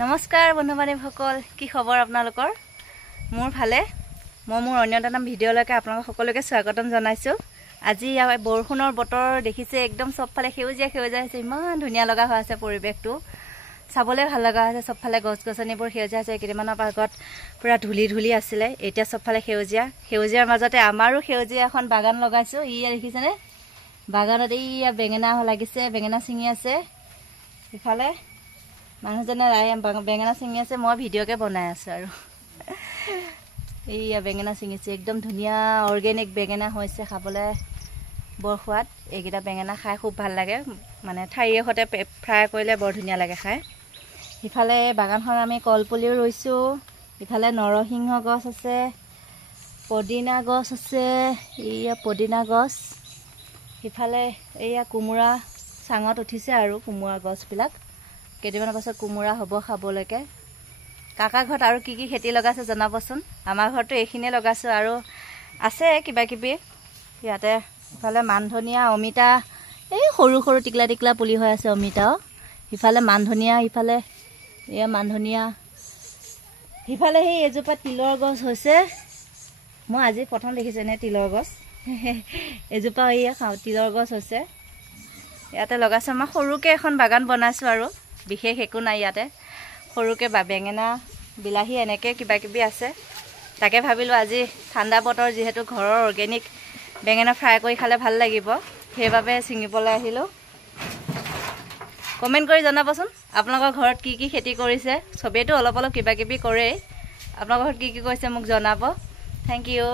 নমস্কাৰ বন্ধু-বান্ধৱীসকল, কি খবৰ আপোনালোকৰ? মোৰ ভালে। মই মোৰ অন্য এটা ভিডিঅ'লৈকে আপোনালোক সকলোকে স্বাগতম জনাইছো। আজি বৰষুণৰ বতৰ দেখিছে, একদম সবফালে সেউজীয়া সেউজীয়া হৈছে, ইমান ধুনীয়া লগা হৈ আছে পৰিৱেশটো। চাবলৈ ভাল লগা হৈছে, সবফালে গছ-গছনিবোৰ সেউজীয়া হৈছে। কেইদিনমানৰ আগত পুৰা ধূলি ধূলি আছিলে, এতিয়া সবফালে সেউজীয়া। সেউজীয়াৰ মাজতে আমাৰো সেউজীয়া এখন বাগান লগাইছো। ইয়া দেখিছেনে? বাগানত এইয়া বেঙেনা লাগিছে, বেঙেনা ছিঙি আছে। ইফালে মানুহজনে বেঙেনা ছিঙি আছে, মই ভিডিঅ'কে বনাই আছো আৰু এইয়া বেঙেনা ছিঙিছে, একদম ধুনীয়া অৰ্গেনিক বেঙেনা হৈছে, খাবলৈ বৰ সোৱাদ। এইকেইটা বেঙেনা খাই খুব ভাল লাগে, মানে ঠাৰিৰে সৈতে ফ্ৰাই কৰিলে বৰ ধুনীয়া লাগে খাই। ইফালে বাগানখন আমি কলপুলিও ৰুইছোঁ। ইফালে নৰসিংহ গছ আছে, পদিনা গছ আছে, এইয়া পদিনা গছ। ইফালে এইয়া কোমোৰা চাঙত উঠিছে আৰু কোমোৰা গছবিলাক। কেইদিনমানৰ পাছত কোমোৰা হ'ব খাবলৈকে। কাকা ঘৰত আৰু কি কি খেতি লগাইছে জনাবচোন। আমাৰ ঘৰতো এইখিনিয়ে লগাইছোঁ, আৰু আছে কিবা কিবি ইয়াতে। ইফালে মান ধনিয়া, অমিতা, এই সৰু সৰু টিকলা টিকলা পুলি হৈ আছে অমিতাও। ইফালে মান ধনিয়া, ইফালে এয়া মান ধনিয়া। সিফালে সেই এজোপা তিলৰ গছ হৈছে, মই আজি প্ৰথম দেখিছোঁ এনে তিলৰ গছ। এজোপা এয়া তিলৰ গছ হৈছে, ইয়াতে লগাইছোঁ। মই সৰুকৈ এখন বাগান বনাইছোঁ আৰু বিশেষ একো নাই ইয়াতে। সৰুকৈ বেঙেনা, বিলাহী এনেকৈ কিবা কিবি আছে। তাকে ভাবিলোঁ আজি ঠাণ্ডা বতৰ, যিহেতু ঘৰৰ অৰ্গেনিক বেঙেনা ফ্ৰাই কৰি খালে ভাল লাগিব, সেইবাবে ছিঙিবলৈ আহিলোঁ। কমেণ্ট কৰি জনাবচোন আপোনালোকৰ ঘৰত কি কি খেতি কৰিছে। চবেইতো অলপ অলপ কিবা কিবি কৰেই। আপোনালোকৰ ঘৰত কি কি কৰিছে মোক জনাব। Thank U.